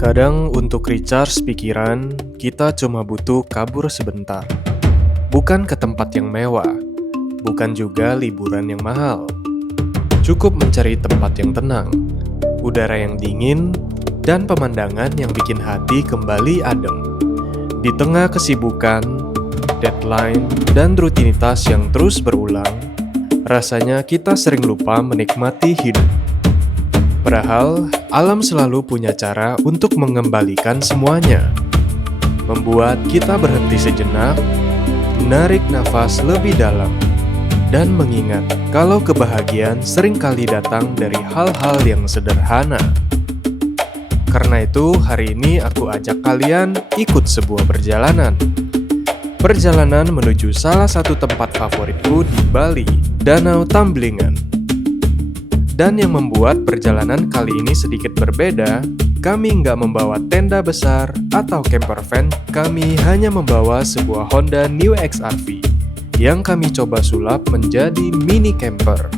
Kadang untuk recharge pikiran, kita cuma butuh kabur sebentar. Bukan ke tempat yang mewah, bukan juga liburan yang mahal. Cukup mencari tempat yang tenang, udara yang dingin, dan pemandangan yang bikin hati kembali adem. Di tengah kesibukan, deadline, dan rutinitas yang terus berulang, rasanya kita sering lupa menikmati hidup. Padahal, alam selalu punya cara untuk mengembalikan semuanya. Membuat kita berhenti sejenak, menarik nafas lebih dalam, dan mengingat kalau kebahagiaan seringkali datang dari hal-hal yang sederhana. Karena itu, hari ini aku ajak kalian ikut sebuah perjalanan. Perjalanan menuju salah satu tempat favoritku di Bali, Danau Tamblingan. Dan yang membuat perjalanan kali ini sedikit berbeda, kami nggak membawa tenda besar atau camper van, kami hanya membawa sebuah Honda New XR-V yang kami coba sulap menjadi mini camper.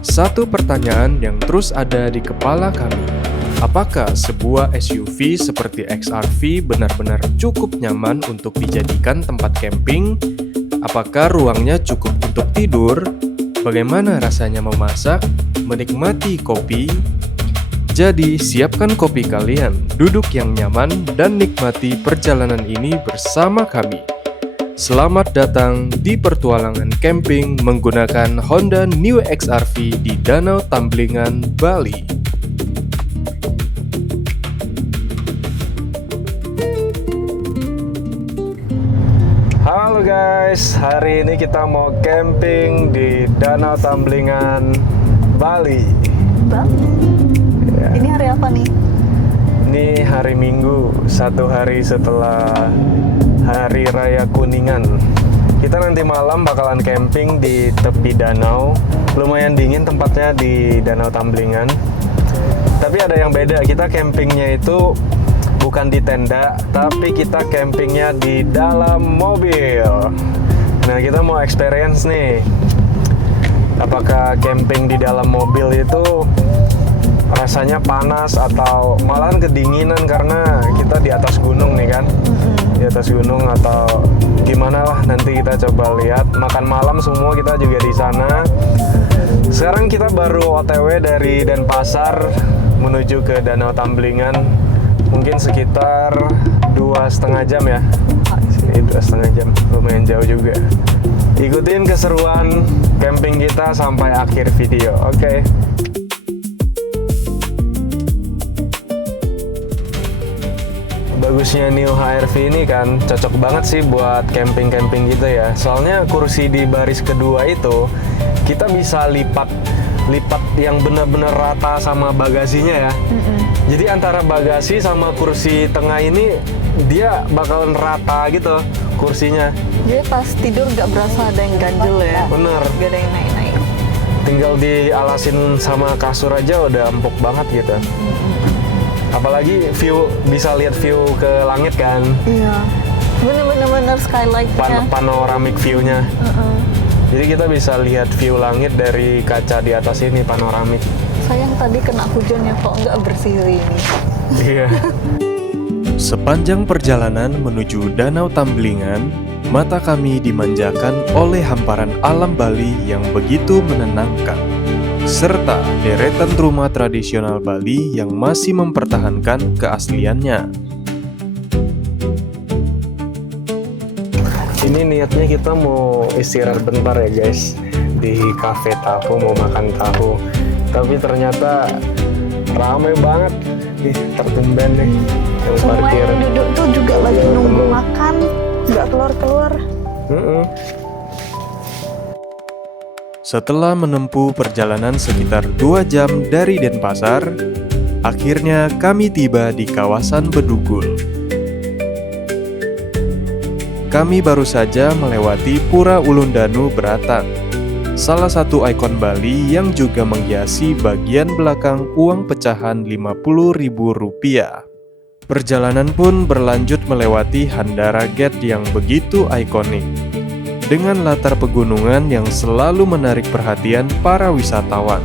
Satu pertanyaan yang terus ada di kepala kami, apakah sebuah SUV seperti XR-V benar-benar cukup nyaman untuk dijadikan tempat camping? Apakah ruangnya cukup untuk tidur? Bagaimana rasanya memasak? Menikmati kopi? Jadi, siapkan kopi kalian, duduk yang nyaman, dan nikmati perjalanan ini bersama kami. Selamat datang di pertualangan camping menggunakan Honda New XR-V di Danau Tamblingan, Bali. Halo guys, hari ini kita mau camping di Danau Tamblingan, Bali. Ya. Ini hari apa nih? Ini hari Minggu, satu hari setelah Hari Raya Kuningan. Kita nanti malam bakalan camping di tepi danau. Lumayan dingin tempatnya di Danau Tamblingan. Tapi ada yang beda, kita campingnya itu bukan di tenda, tapi kita campingnya di dalam mobil. Nah, kita mau experience nih. Apakah camping di dalam mobil itu rasanya panas atau malahan kedinginan karena kita di atas gunung nih kan? Di atas gunung atau gimana lah, nanti kita coba lihat. Makan malam semua kita juga di sana. Sekarang kita baru OTW dari Denpasar menuju ke Danau Tamblingan. Mungkin sekitar 2,5 jam ya. Ini 2,5 jam, lumayan jauh juga. Ikutin keseruan camping kita sampai akhir video, oke? Bagusnya New HR-V ini kan cocok banget sih buat camping-camping gitu ya. Soalnya kursi di baris kedua itu kita bisa lipat yang benar-benar rata sama bagasinya ya. Jadi antara bagasi sama kursi tengah ini dia bakalan rata gitu kursinya. Jadi pas tidur gak berasa ada yang ganjel ya? Bener. Gak ada yang naik-naik. Tinggal dialasin sama kasur aja udah empuk banget gitu. Apalagi view, bisa lihat view ke langit kan. Iya. Bener-bener skylight-nya. Panoramik view-nya. Jadi kita bisa lihat view langit dari kaca di atas ini, panoramik. Sayang tadi kena hujan ya, kok nggak bersih hari ini. Iya. Sepanjang perjalanan menuju Danau Tamblingan, mata kami dimanjakan oleh hamparan alam Bali yang begitu menenangkan, serta deretan rumah tradisional Bali yang masih mempertahankan keasliannya. Ini niatnya kita mau istirahat bentar ya guys, di cafe tahu, mau makan tahu. Tapi ternyata ramai banget. Tertumben nih yang Semua parkir. yang duduk tuh juga lagi nunggu makan, nggak keluar-keluar. Setelah menempuh perjalanan sekitar 2 jam dari Denpasar, akhirnya kami tiba di kawasan Bedugul. Kami baru saja melewati Pura Ulundanu Beratang, salah satu ikon Bali yang juga menghiasi bagian belakang uang pecahan Rp50.000. Perjalanan pun berlanjut melewati Handara Gate yang begitu ikonik, dengan latar pegunungan yang selalu menarik perhatian para wisatawan.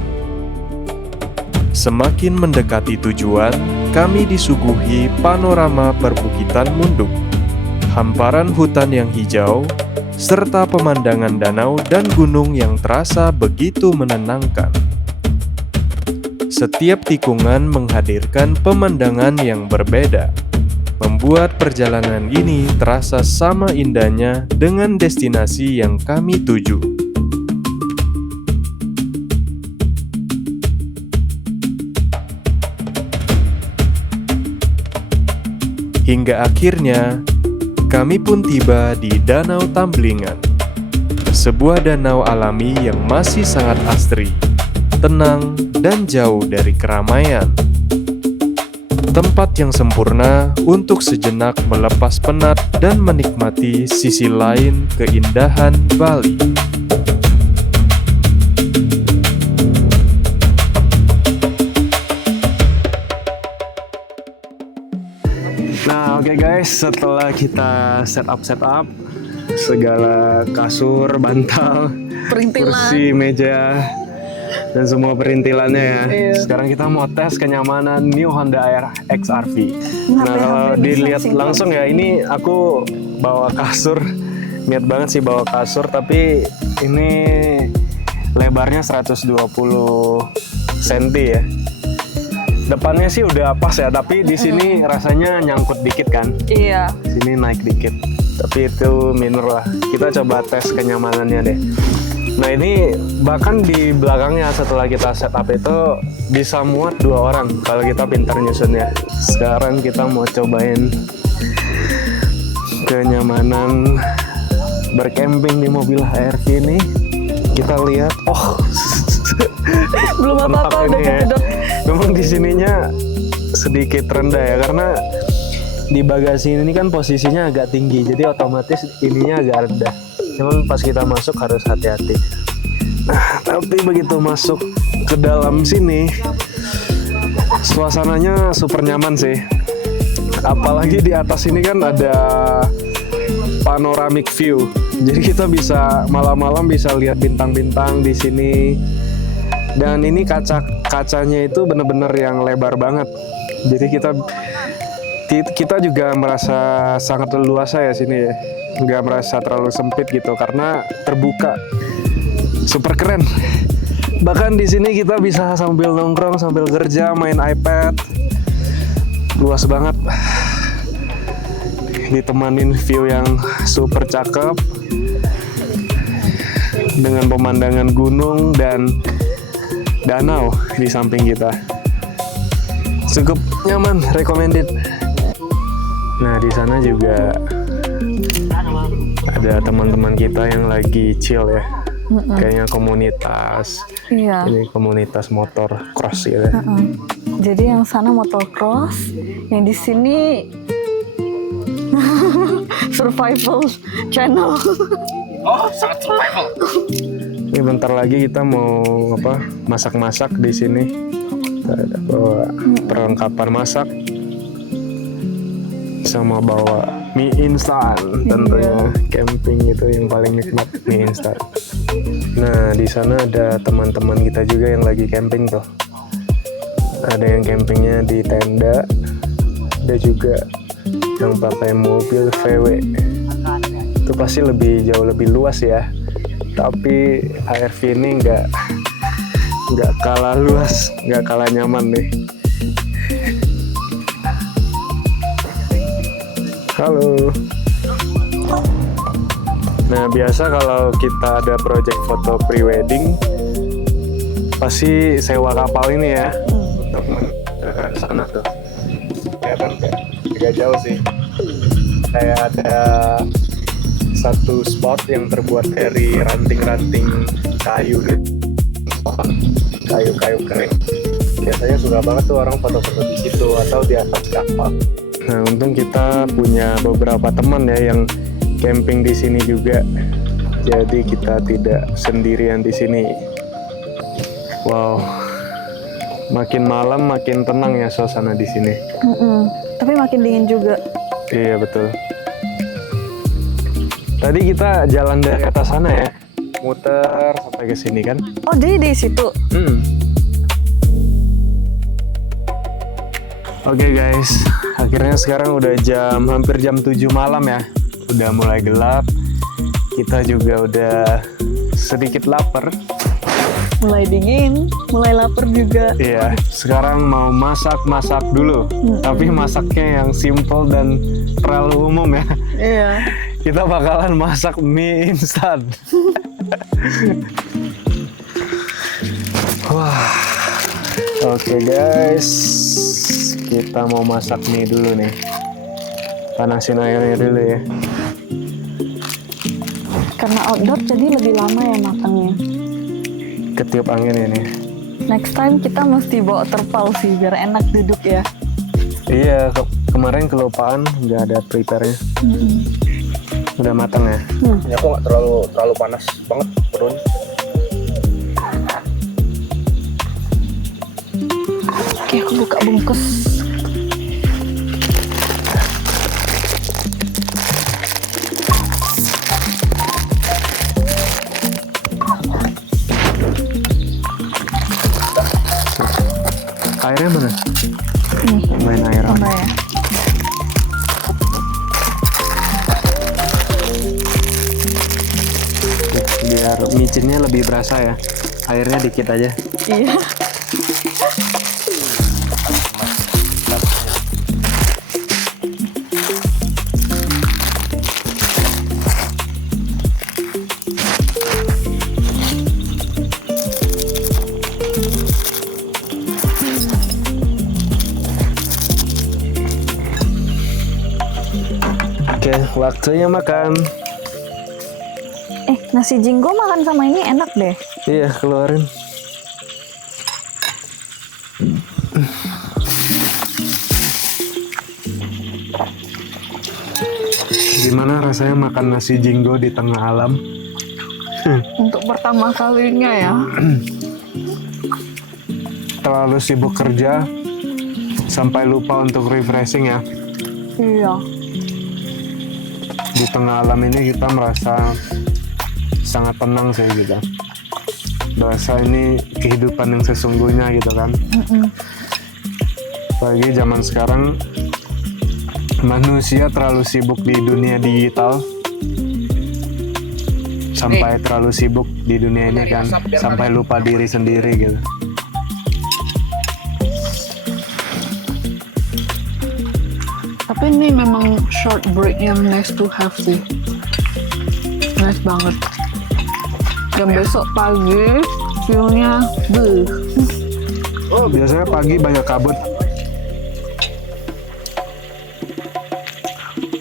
Semakin mendekati tujuan, kami disuguhi panorama perbukitan Munduk, hamparan hutan yang hijau, serta pemandangan danau dan gunung yang terasa begitu menenangkan. Setiap tikungan menghadirkan pemandangan yang berbeda, membuat perjalanan ini terasa sama indahnya dengan destinasi yang kami tuju. Hingga akhirnya, kami pun tiba di Danau Tamblingan, sebuah danau alami yang masih sangat asri, tenang, dan jauh dari keramaian. Tempat yang sempurna untuk sejenak melepas penat dan menikmati sisi lain keindahan Bali. Nah, oke guys, setelah kita setup segala kasur, bantal, Perintilan. kursi, meja, dan semua perintilannya ya. Iya. Sekarang kita mau tes kenyamanan New Honda Air XR-V. Nah, kalau dilihat langsung ya, ini aku bawa kasur, niat banget sih bawa kasur, tapi ini lebarnya 120 cm ya. Depannya sih udah pas ya, tapi di sini rasanya nyangkut dikit kan. Iya. Sini naik dikit, tapi itu minor lah. Kita coba tes kenyamanannya deh. Nah, ini bahkan di belakangnya setelah kita setup itu bisa muat 2 orang kalau kita pintar nyusunnya. Sekarang kita mau cobain kenyamanan bercamping di mobil HRV ini. Kita lihat, Belum apa-apa udah ya. kejedot. Memang di sininya sedikit rendah ya, karena di bagasi ini kan posisinya agak tinggi, jadi otomatis ininya agak rendah. Cuman pas kita masuk harus hati-hati. Nah, tapi begitu masuk ke dalam sini, suasananya super nyaman sih. Apalagi di atas ini kan ada panoramic view, jadi kita bisa malam-malam bisa lihat bintang-bintang di sini. Dan ini kacanya itu bener-bener yang lebar banget. Jadi kita juga merasa sangat leluasa ya sini ya. Nggak merasa terlalu sempit gitu karena terbuka. Super keren. Bahkan di sini kita bisa sambil nongkrong, sambil kerja, main iPad. Luas banget. Ditemanin view yang super cakep. Dengan pemandangan gunung dan danau di samping kita. Cukup nyaman, recommended. Nah, di sana juga ada teman-teman kita yang lagi chill ya. Kayaknya komunitas. Iya. Ini komunitas motor cross gitu. Jadi yang sana motocross, yang di sini survival channel. Oh, sangat survival. Ini bentar lagi kita mau masak-masak di sini. Kita ada bawa perlengkapan masak, sama bawa mie instan. Tentunya camping itu yang paling nikmat, mie instan. Nah, di sana ada teman-teman kita juga yang lagi camping tuh. Ada yang campingnya di tenda, ada juga yang pakai mobil VW. Itu pasti jauh lebih luas ya. Tapi HRV ini nggak kalah luas, nggak kalah nyaman deh. Halo. Nah, biasa kalau kita ada project foto pre-wedding pasti sewa kapal ini ya. Sana tuh. Kelihatan agak jauh sih. Kayak ada satu spot yang terbuat dari ranting-ranting kayu gitu. Kayu-kayu kering. Biasanya suka banget tuh orang foto-foto di situ atau di atas kapal. Nah, untung kita punya beberapa teman ya yang camping di sini juga. Jadi kita tidak sendirian di sini. Wow. Makin malam makin tenang ya suasana di sini. Tapi makin dingin juga. Iya, betul. Tadi kita jalan dari atas sana ya, muter sampai ke sini kan? Oh, jadi di situ. Oke guys, akhirnya sekarang udah hampir jam 7 malam ya. Udah mulai gelap. Kita juga udah sedikit lapar. Mulai dingin, mulai lapar juga. Iya, sekarang mau masak dulu. Tapi masaknya yang simple dan terlalu umum ya. Iya. Kita bakalan masak mie instan. Wah. Oke guys, kita mau masak mie dulu nih. Panasin airnya dulu ya. Karena outdoor jadi lebih lama ya matangnya. Ketiup angin ini. Next time kita mesti bawa terpal sih biar enak duduk ya. Iya, kemarin kelupaan nggak ada prepare-nya. Udah matang ya? Ini aku nggak terlalu panas banget perutnya. Oke, aku buka bungkus. Airnya mana? Nih, Main air. tambah ya. Biar micinnya lebih berasa ya. Airnya dikit aja. Iya. Oke, waktunya makan. Nasi jinggo makan sama ini enak deh. Iya, keluarin. Gimana rasanya makan nasi jinggo di tengah alam? Untuk pertama kalinya ya. Terlalu sibuk kerja sampai lupa untuk refreshing ya. Iya. Di tengah alam ini kita merasa sangat tenang sih gitu. Berasa ini kehidupan yang sesungguhnya gitu kan. Apalagi zaman sekarang manusia terlalu sibuk di dunia digital sampai terlalu sibuk di dunia ini kan, sampai lupa diri sendiri gitu. Tapi ini memang short break yang nice to have sih. Nice banget. Dan besok pagi view-nya Oh, biasanya pagi banyak kabut.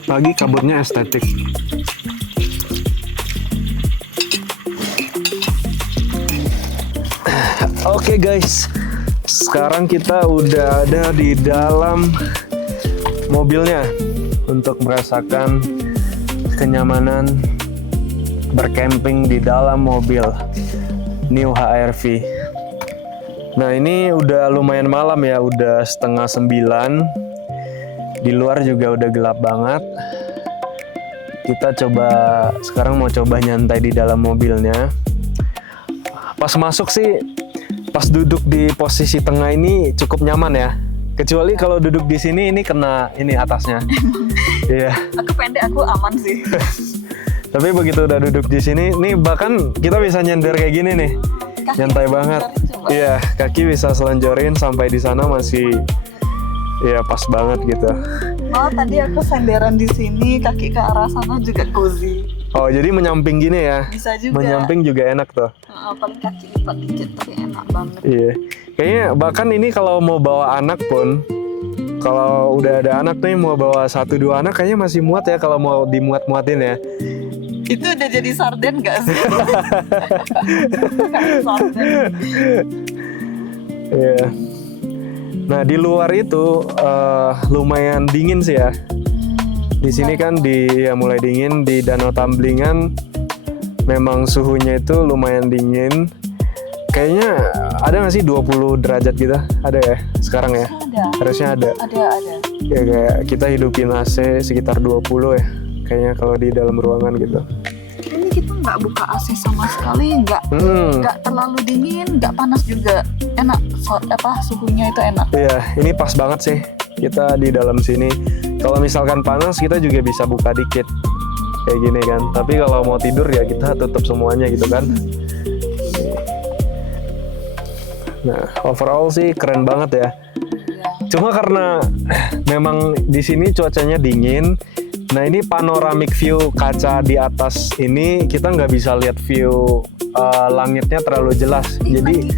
Pagi kabutnya estetik. Oke guys, sekarang kita udah ada di dalam mobilnya untuk merasakan kenyamanan bercamping di dalam mobil New HR-V. Nah ini udah lumayan malam ya, udah 8:30. Di luar juga udah gelap banget. Kita sekarang mau coba nyantai di dalam mobilnya. Pas masuk sih, pas duduk di posisi tengah ini cukup nyaman ya. Kecuali kalau duduk di sini ini kena ini atasnya. Iya. Aku pendek, aku aman sih. Tapi begitu udah duduk di sini, nih bahkan kita bisa nyender kayak gini nih. Nyantai banget. Iya, kaki bisa selonjorin sampai di sana masih ya pas banget gitu. Oh, tadi aku senderan di sini, kaki ke arah sana juga cozy. Oh, jadi menyamping gini ya? Bisa juga. Menyamping juga enak tuh. Paling kaki lipat dikit, tapi enak banget. Iya. Kayaknya bahkan ini kalau mau bawa anak pun, kalau udah ada anak nih mau bawa 1-2 anak kayaknya masih muat ya kalau mau dimuat-muatin ya. Itu udah jadi sarden gak sih? Sarden. Iya. Nah di luar itu lumayan dingin sih ya. Di sini kan mulai dingin, di Danau Tamblingan memang suhunya itu lumayan dingin. Kayaknya ada nggak sih 20 derajat gitu? Ada ya sekarang ya? Ada. Harusnya ada. Ada. Ya kayak kita hidupin AC sekitar 20 ya. Kayaknya kalau di dalam ruangan gitu. Ini kita nggak buka AC sama sekali, nggak terlalu dingin, nggak panas juga. Enak, suhunya itu enak. Iya, ini pas banget sih. kita di dalam sini. Kalau misalkan panas kita juga bisa buka dikit kayak gini kan. Tapi kalau mau tidur ya kita tutup semuanya gitu kan. Nah, overall sih keren banget ya. Cuma karena memang di sini cuacanya dingin. Nah, ini panoramic view kaca di atas ini kita nggak bisa lihat view langitnya terlalu jelas. Jadi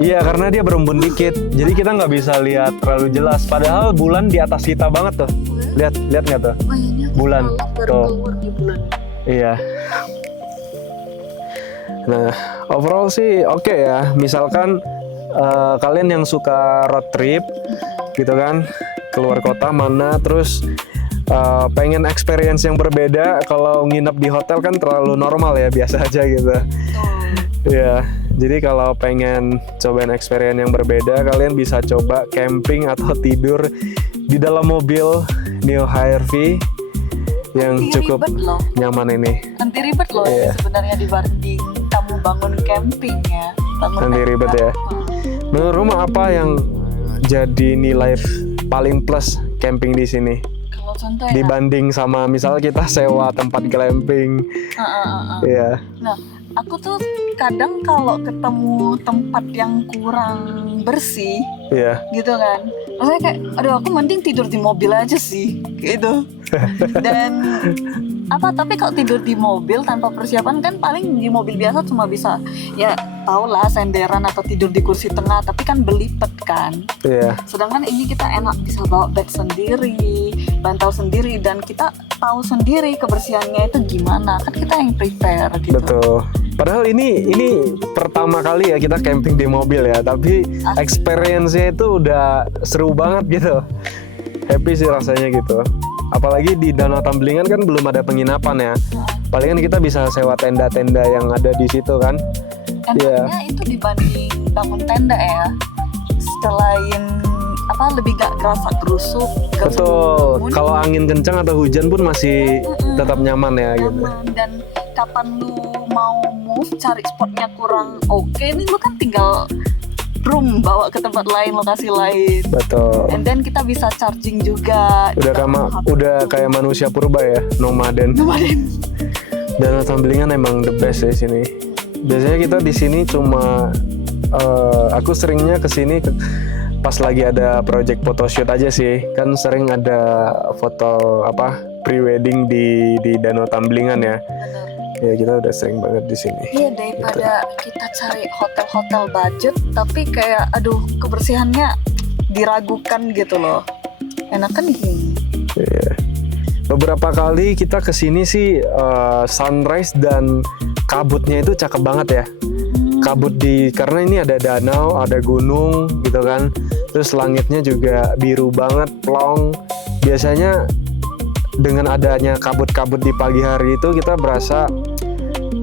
iya, karena dia berembun dikit. Jadi kita nggak bisa lihat terlalu jelas. Padahal bulan di atas kita banget tuh. Lihat nggak tuh? Bulan tuh. Iya. Nah, overall sih oke ya. Misalkan kalian yang suka road trip gitu kan, keluar kota mana, terus pengen experience yang berbeda. Kalau nginep di hotel kan terlalu normal ya, biasa aja gitu. Ya, jadi kalau pengen cobain experience yang berbeda, kalian bisa coba camping atau tidur di dalam mobil New HRV yang Nanti cukup ribet loh. nyaman ini. Nanti ribet loh Iya. sebenarnya dibanding kamu bangun camping ya. Nanti ribet ya. Menurut rumah apa yang jadi nilai paling plus camping di sini Kalau contoh ya. dibanding sama misal kita sewa tempat glamping? Iya. Nah, aku tuh kadang kalau ketemu tempat yang kurang bersih Iya. gitu kan, rasanya kayak aduh aku mending tidur di mobil aja sih gitu. Dan tapi kalau tidur di mobil tanpa persiapan kan paling di mobil biasa cuma bisa ya tau lah senderan atau tidur di kursi tengah, tapi kan belipet kan. Iya. Sedangkan ini kita enak bisa bawa bed sendiri, bantal sendiri, dan kita tahu sendiri kebersihannya itu gimana, kan kita yang prepare gitu. Betul. Padahal ini pertama kali ya kita camping di mobil ya, tapi experience-nya itu udah seru banget gitu. Happy sih rasanya gitu. Apalagi di Danau Tamblingan kan belum ada penginapan ya. Palingan kita bisa sewa tenda-tenda yang ada di situ kan. Enaknya itu dibanding bangun tenda ya, selain lebih gak kerasa gerusuk. Betul. Kalau angin kencang atau hujan pun masih tetap nyaman ya gitu. Dan kapan lu mau move cari spotnya kurang oke, nih lu kan tinggal room bawa ke tempat lain, lokasi lain. Betul. And then kita bisa charging juga. Udah kayak manusia purba ya, nomaden. Danau Tamblingan emang the best ya sini. Biasanya kita di sini cuma aku seringnya kesini pas lagi ada project photoshoot aja sih. Kan sering ada foto pre-wedding di Danau Tamblingan ya. Bener. Ya kita udah sering banget di sini. Iya, daripada kita cari hotel-hotel budget tapi kayak aduh kebersihannya diragukan gitu loh. Enakan gini. Iya. Beberapa kali kita kesini sih sunrise dan kabutnya itu cakep banget ya. Kabut karena ini ada danau, ada gunung gitu kan. Terus langitnya juga biru banget, plong. Biasanya dengan adanya kabut-kabut di pagi hari itu kita berasa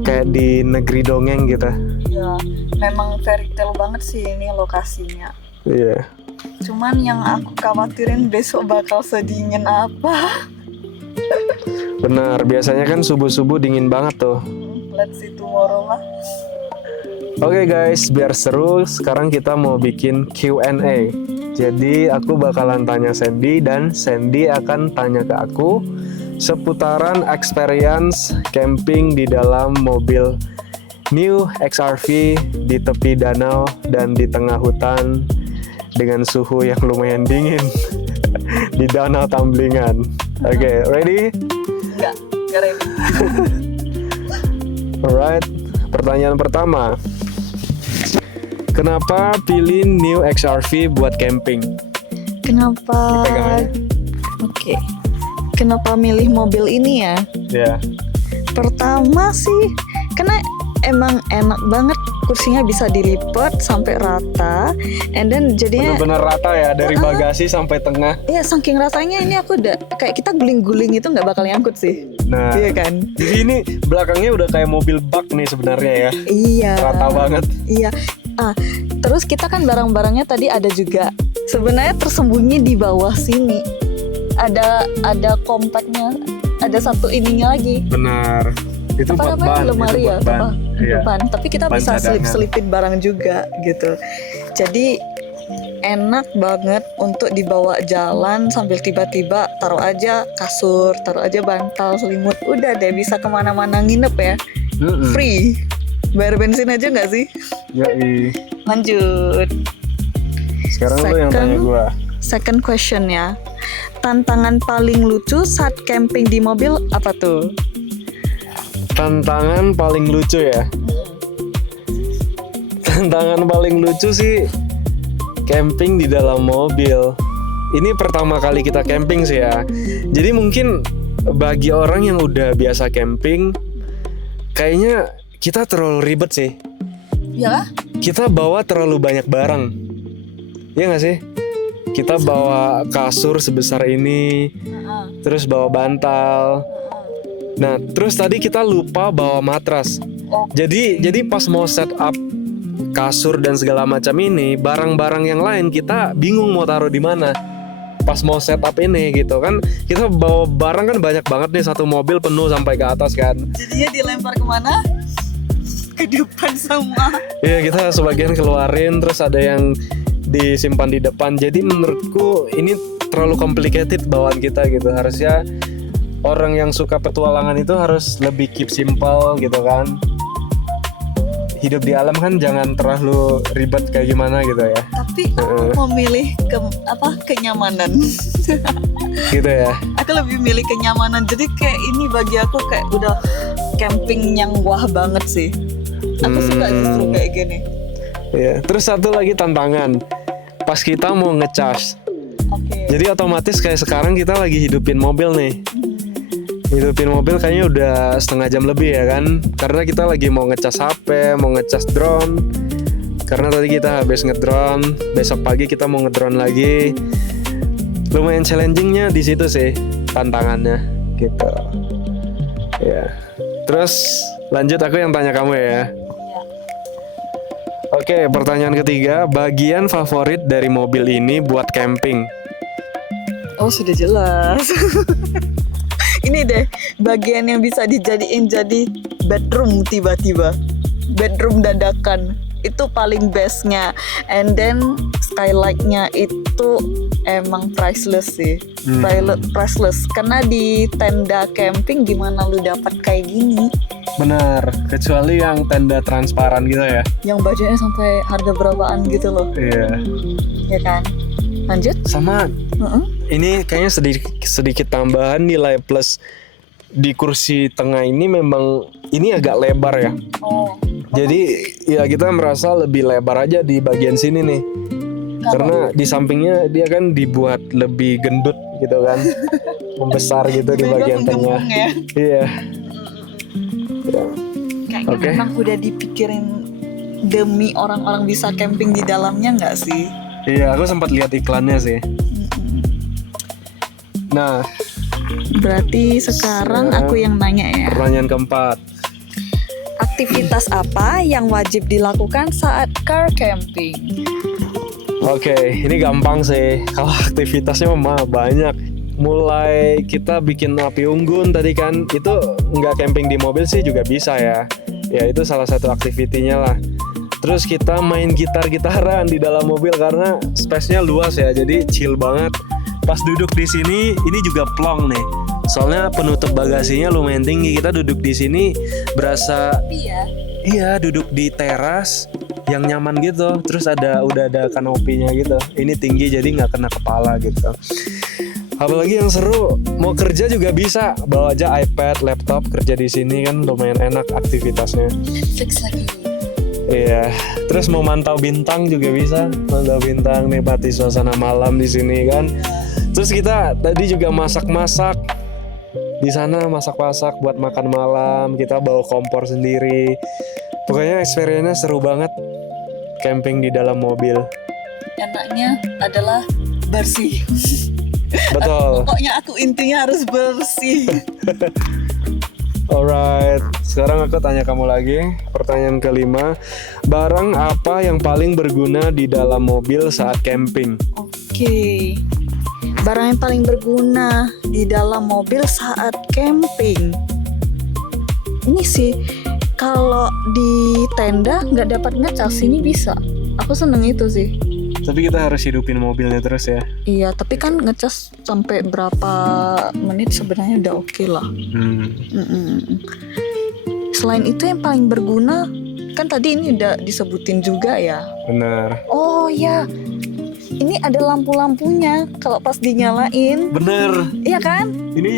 kayak di negeri dongeng gitu. Ya, memang fairy tale banget sih ini lokasinya. Iya. Cuman yang aku khawatirin besok bakal sedingin apa. Benar, biasanya kan subuh-subuh dingin banget tuh. Let's see tomorrow lah. Oke guys, biar seru sekarang kita mau bikin Q&A. Jadi aku bakalan tanya Sandy dan Sandy akan tanya ke aku seputaran experience camping di dalam mobil New XRV di tepi danau dan di tengah hutan dengan suhu yang lumayan dingin di Danau Tamblingan. Oke, ready? Enggak ready. Alright, pertanyaan pertama. Kenapa pilih New XRV buat camping? Kenapa? Dipegang aja. Oke. Kenapa milih mobil ini ya? Ya. Pertama sih, karena emang enak banget, kursinya bisa dilipat sampai rata, and then jadinya Bener-bener rata ya dari bagasi sampai tengah. ya saking ratanya ini aku udah kayak kita guling-guling itu nggak bakal nyangkut sih. Nah, Iya kan? jadi ini belakangnya udah kayak mobil bak nih sebenarnya ya. Iya. Rata banget. Iya. Terus kita kan barang-barangnya tadi ada juga sebenarnya tersembunyi di bawah sini. Ada kompaknya, ada satu ininya lagi. Benar. Itu buat ban. Lemari ya, Iya. ban. Tapi kita Ban bisa cadangan. selip-selipin barang juga gitu. Jadi enak banget untuk dibawa jalan sambil tiba-tiba taruh aja kasur, taruh aja bantal, selimut, udah deh bisa kemana-mana nginep ya. Free. Bayar bensin aja nggak sih? Yoi. Lanjut. Sekarang lu yang tanya gua. Second question ya. Tantangan paling lucu saat camping di mobil apa tuh? Tantangan paling lucu ya. Tantangan paling lucu sih camping di dalam mobil. Ini pertama kali kita camping sih ya. Jadi mungkin bagi orang yang udah biasa camping, kayaknya kita terlalu ribet sih. Ya? Kita bawa terlalu banyak barang. Iya nggak sih? Kita bawa kasur sebesar ini, terus bawa bantal. Nah, terus tadi kita lupa bawa matras. Jadi pas mau set up kasur dan segala macam ini, barang-barang yang lain kita bingung mau taruh di mana. Pas mau setup ini gitu kan, kita bawa barang kan banyak banget nih, satu mobil penuh sampai ke atas kan. Jadinya dilempar kemana? Ke depan semua. Iya, kita sebagian keluarin, terus ada yang disimpan di depan. Jadi menurutku ini terlalu complicated bawaan kita gitu. Harusnya orang yang suka petualangan itu harus lebih keep simple gitu kan. Hidup di alam kan jangan terlalu ribet kayak gimana gitu ya. Tapi aku memilih kenyamanan. Gitu ya. Aku lebih milih kenyamanan. Jadi kayak ini bagi aku kayak udah camping yang wah banget sih. Aku suka justru kayak gini. Iya. Terus satu lagi tantangan. Pas kita mau ngecas. Oke. Jadi otomatis kayak sekarang kita lagi hidupin mobil nih. Hidupin mobil kayaknya udah setengah jam lebih ya kan. Karena kita lagi mau ngecas HP, mau ngecas drone. Karena tadi kita habis ngedrone, besok pagi kita mau ngedrone lagi. Lumayan challengingnya di situ sih tantangannya gitu. Ya. Terus lanjut aku yang tanya kamu ya. Oke, pertanyaan ketiga, bagian favorit dari mobil ini buat camping? Oh, sudah jelas. Ini deh bagian yang bisa dijadiin jadi bedroom tiba-tiba. Bedroom dadakan. Itu paling bestnya. And then skylightnya itu emang priceless sih. Priceless. Karena di tenda camping gimana lu dapat kayak gini? Benar, kecuali yang tenda transparan gitu ya. Yang bajunya sampai harga berapaan gitu loh. Iya. Ya kan? Lanjut. Sama ini kayaknya sedikit tambahan nilai plus di kursi tengah ini, memang ini agak lebar ya. Oh. Jadi ya kita merasa lebih lebar aja di bagian sini nih. Karena di sampingnya dia kan dibuat lebih gendut gitu kan. Membesar gitu di bagian tengah. Ya. Iya. Ya. Kayaknya Oke. memang udah dipikirin demi orang-orang bisa camping di dalamnya nggak sih? Iya, aku sempat lihat iklannya sih. Nah, Berarti sekarang aku yang nanya ya. pertanyaan keempat. Aktivitas apa yang wajib dilakukan saat car camping? Oke, ini gampang sih. Kalau aktivitasnya mah banyak. Mulai kita bikin api unggun tadi kan, itu nggak camping di mobil sih juga bisa ya. Ya itu salah satu aktivitinya lah. Terus kita main gitar-gitaran di dalam mobil karena space-nya luas ya, jadi chill banget. Pas duduk di sini, ini juga plong nih. Soalnya penutup bagasinya lumayan tinggi. Kita duduk di sini berasa iya duduk di teras yang nyaman gitu. Terus udah ada kanopinya gitu. Ini tinggi jadi nggak kena kepala gitu. Apalagi yang seru, mau kerja juga bisa. Bawa aja iPad, laptop, kerja di sini kan lumayan enak aktivitasnya. Netflix lagi. Iya, terus mau mantau bintang juga bisa, mantau bintang, nikmati suasana malam di sini kan. Terus kita tadi juga masak-masak di sana, masak-masak buat makan malam. Kita bawa kompor sendiri. Pokoknya experience-nya seru banget camping di dalam mobil. Enaknya adalah bersih. Betul. Pokoknya aku intinya harus bersih. Alright, sekarang aku tanya kamu lagi. Pertanyaan kelima, barang apa yang paling berguna di dalam mobil saat camping? Oke. Barang yang paling berguna di dalam mobil saat camping. Ini sih kalau di tenda nggak dapat ngecas, ini bisa. Aku seneng itu sih. Tapi kita harus hidupin mobilnya terus ya. Iya, tapi kan ngecas sampai berapa menit sebenarnya udah oke lah. Mm-mm. Selain itu yang paling berguna kan tadi ini udah disebutin juga ya. Benar. Oh ya, ini ada lampu-lampunya kalau pas dinyalain. Bener. Iya kan? Ini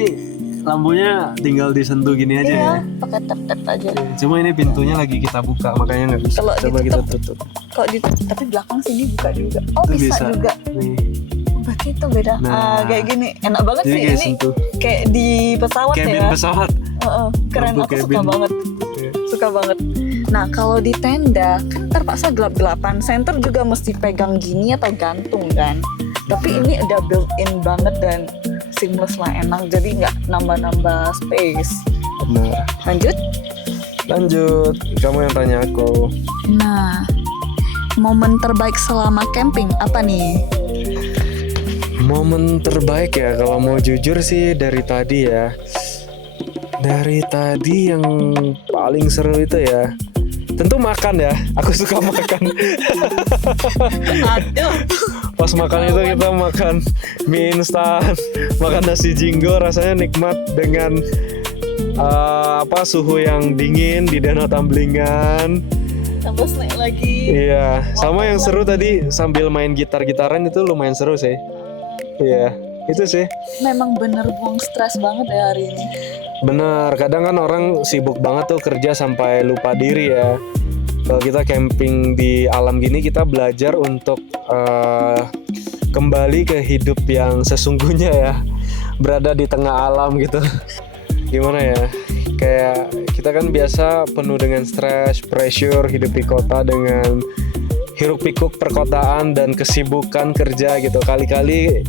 lampunya tinggal disentuh gini aja Iya, ya. pakai tap-tap aja. Cuma ini pintunya lagi kita buka makanya nggak bisa. Kalau Coba kita tutup. Kok tapi belakang sini buka juga. Oh, Itu bisa bisa. juga. Nih. Berarti itu beda. Nah. Kayak gini, enak banget Jadi sih kayak ini. sentuh. Kayak di pesawat Cabin ya. pesawat. Keren, Lampu aku suka cabin. banget. Iya. Suka banget. Nah, kalau di tenda kan terpaksa gelap-gelapan. Center juga mesti pegang gini atau gantung kan. Tapi ini udah built-in banget dan seamless lah, enak. Jadi nggak nambah-nambah space. Benar. Lanjut. Kamu yang tanya aku. Nah, momen terbaik selama camping apa nih? Momen terbaik ya kalau mau jujur sih dari tadi ya. Dari tadi yang paling seru itu ya tentu makan ya. Aku suka makan. Aduh. Pas makan itu kita makan mie instan, makan nasi jinggo, rasanya nikmat dengan suhu yang dingin di Danau Tamblingan. Tambah snack lagi. Iya, sama yang seru tadi sambil main gitar-gitaran itu lumayan seru sih. Iya, itu sih. Memang bener buang stres banget ya hari ini. Benar, kadang kan orang sibuk banget tuh kerja sampai lupa diri ya. Kalau kita camping di alam gini, kita belajar untuk kembali ke hidup yang sesungguhnya ya. Berada di tengah alam gitu. Gimana ya? Kayak kita kan biasa penuh dengan stres, pressure, hidup di kota dengan hiruk pikuk perkotaan dan kesibukan kerja gitu. Kali-kali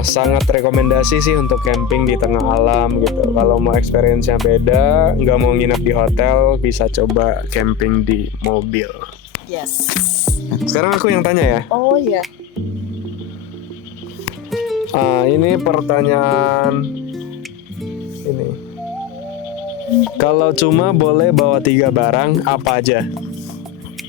sangat rekomendasi sih untuk camping di tengah alam gitu. Kalau mau experience-nya beda, nggak mau nginap di hotel, bisa coba camping di mobil. Yes. Sekarang aku yang tanya ya. Oh iya. Ini pertanyaan ini. Kalau cuma boleh bawa 3 barang, apa aja?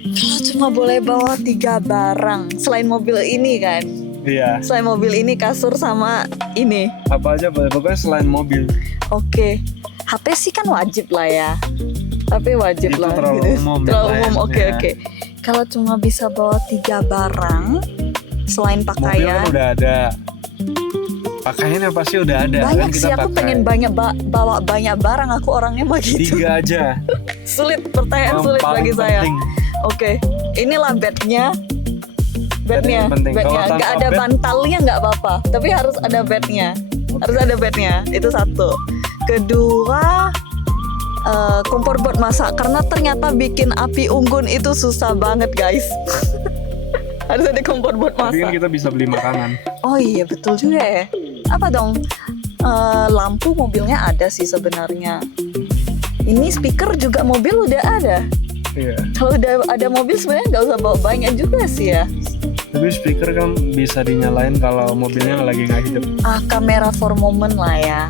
Kalau cuma boleh bawa 3 barang selain mobil ini kan? Iya. Selain mobil ini, kasur sama ini. Apa aja boleh, pokoknya selain mobil. Oke. HP sih kan wajib lah ya. HP wajib Itu lah. terlalu gitu. umum ya, Terlalu Pak, ya. umum. Oke, Iya. oke. Kalau cuma bisa bawa 3 barang selain Mobil pakaian. kan udah ada. Pakaiannya pasti udah ada. Banyak kan kita sih, aku pakai. pengen banyak bawa banyak barang. Aku orangnya mah gitu. 3 aja. Sulit, pertanyaan Yang sulit paling bagi saya. penting. Oke, inilah bednya. Bednya, yang penting. Kalau bednya. tanpa Nggak ada bed- bantalnya nggak apa-apa, tapi harus ada bednya. Harus ada bednya. Itu satu. Kedua, kompor buat masak karena ternyata bikin api unggun itu susah banget guys. Harus ada kompor buat Tapi kan masak. kita bisa beli makanan. Oh iya betul juga ya. Apa dong? Lampu mobilnya ada sih sebenarnya. Ini speaker juga mobil udah ada. Iya. Kalau udah ada mobil sebenarnya nggak usah bawa banyak juga sih ya. Tapi speaker kan bisa dinyalain kalau mobilnya lagi nggak hidup. Kamera for moment lah ya.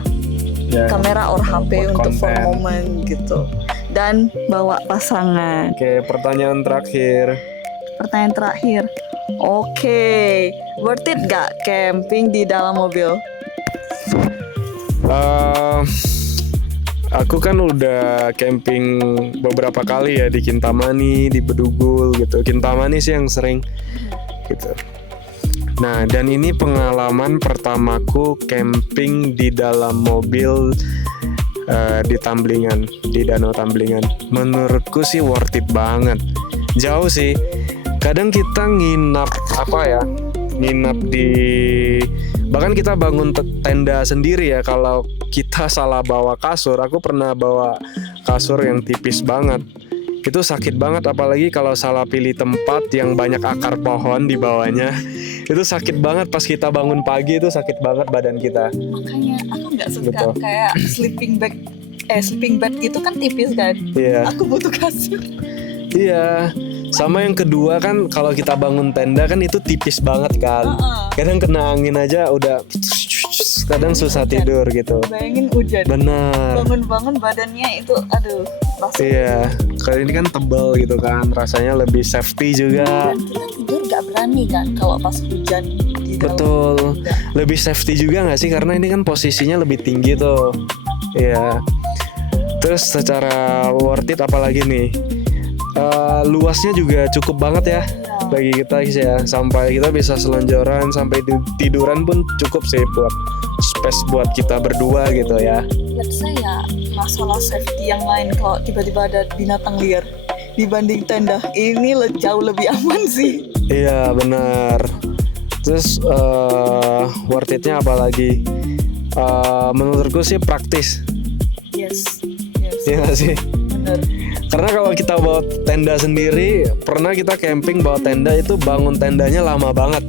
Ya. Kamera or HP buat untuk for konten. moment gitu. Dan bawa pasangan. Oke, pertanyaan terakhir. Pertanyaan terakhir. Oke, worth it gak camping di dalam mobil? Aku kan udah camping beberapa kali ya di Kintamani, di Bedugul gitu. Kintamani sih yang sering gitu. Nah, dan ini pengalaman pertamaku camping di dalam mobil di Tamblingan, di Danau Tamblingan. Menurutku sih worth it banget. Jauh sih. Kadang kita nginap nginap di, bahkan kita bangun tenda sendiri ya. Kalau kita salah bawa kasur, aku pernah bawa kasur yang tipis banget. Itu sakit banget, apalagi kalau salah pilih tempat yang banyak akar pohon di bawahnya. Itu sakit banget, pas kita bangun pagi itu sakit banget badan kita. Makanya aku nggak suka Betul. kayak sleeping bed gitu kan tipis kan. Iya. Aku butuh kasur. Iya. Sama yang kedua kan kalau kita bangun tenda kan itu tipis banget kan. Kadang kena angin aja udah kadang susah tidur gitu. Bayangin hujan. Benar. Bangun-bangun badannya itu aduh rasanya. Iya. Kali ini kan tebal gitu kan, rasanya lebih safety juga. Dan kita tidur gak berani kan kalau pas hujan di dalam Betul. tenda. Lebih safety juga nggak sih, karena ini kan posisinya lebih tinggi tuh. Iya. Terus secara worth it apalagi nih? Luasnya juga cukup banget ya bagi kita guys ya. Sampai kita bisa selonjoran, sampai tiduran pun cukup sih buat space buat kita berdua gitu ya. Lihat saya masalah safety yang lain, kalau tiba-tiba ada binatang liar dibanding tenda ini jauh lebih aman sih. Iya benar. Terus worth it-nya apalagi? Menurutku sih praktis. Yes. Iya nggak sih? Bener. Karena kalau kita bawa tenda sendiri, pernah kita camping bawa tenda itu bangun tendanya lama banget.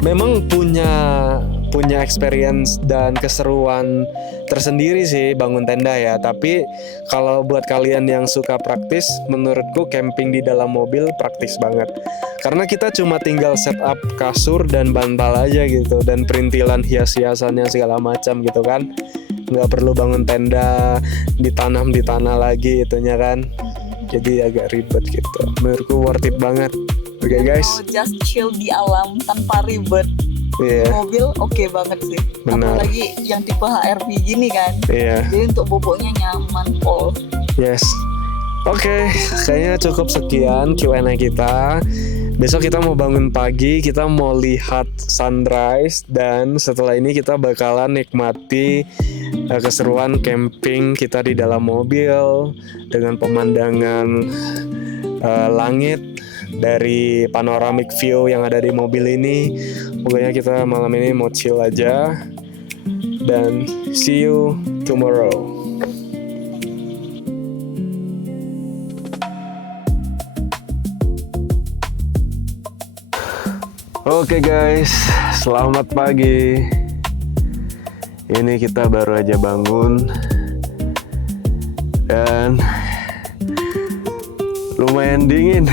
Memang punya experience dan keseruan tersendiri sih bangun tenda ya. Tapi kalau buat kalian yang suka praktis, menurutku camping di dalam mobil praktis banget. Karena kita cuma tinggal setup kasur dan bantal aja gitu, dan perintilan hias-hiasannya segala macam gitu kan. Nggak perlu bangun tenda ditanam di tanah lagi itunya kan, jadi agak ribet gitu. Menurutku worth it banget. Oke guys, Mau just chill di alam tanpa ribet, iya mobil oke banget sih. Benar. Apalagi yang tipe HRV gini kan, iya jadi untuk boboknya nyaman Paul. yes. Oke, kayaknya cukup sekian Q&A kita. Besok kita mau bangun pagi, kita mau lihat sunrise, dan setelah ini kita bakalan nikmati keseruan camping kita di dalam mobil dengan pemandangan langit dari panoramic view yang ada di mobil ini. Pokoknya kita malam ini mau chill aja, dan see you tomorrow. Oke guys, selamat pagi. Ini kita baru aja bangun dan lumayan dingin.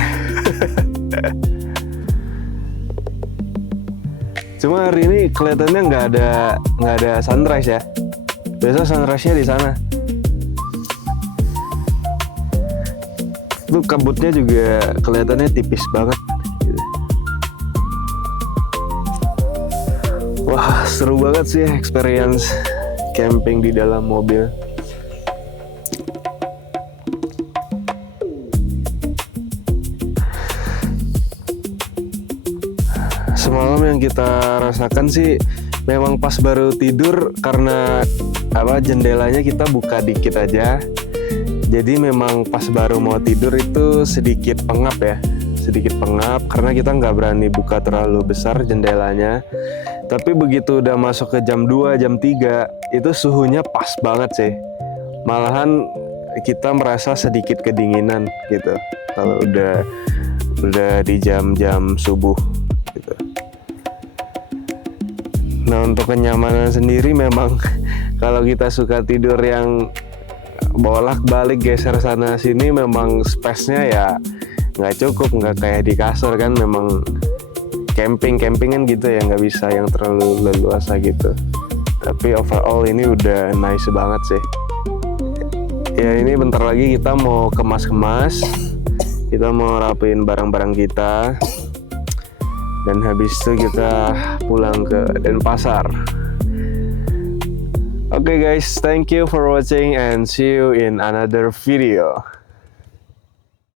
Cuma hari ini kelihatannya nggak ada sunrise ya. Biasa sunrise-nya di sana. Itu kabutnya juga kelihatannya tipis banget. Wah, seru banget sih experience camping di dalam mobil. Semalam yang kita rasakan sih memang pas baru tidur, karena jendelanya kita buka dikit aja. Jadi memang pas baru mau tidur itu sedikit pengap ya. Sedikit pengap karena kita nggak berani buka terlalu besar jendelanya. Tapi begitu udah masuk ke jam 2, jam 3, itu suhunya pas banget sih. Malahan kita merasa sedikit kedinginan gitu kalau udah di jam-jam subuh gitu. Nah, untuk kenyamanan sendiri memang kalau kita suka tidur yang bolak-balik geser sana sini, memang space-nya ya nggak cukup, nggak kayak di kasur kan. Memang camping kan gitu ya, nggak bisa yang terlalu leluasa gitu. Tapi overall ini udah nice banget sih. Ya ini bentar lagi kita mau kemas-kemas, kita mau rapiin barang-barang kita, dan habis itu kita pulang ke Denpasar. Oke guys, thank you for watching and see you in another video.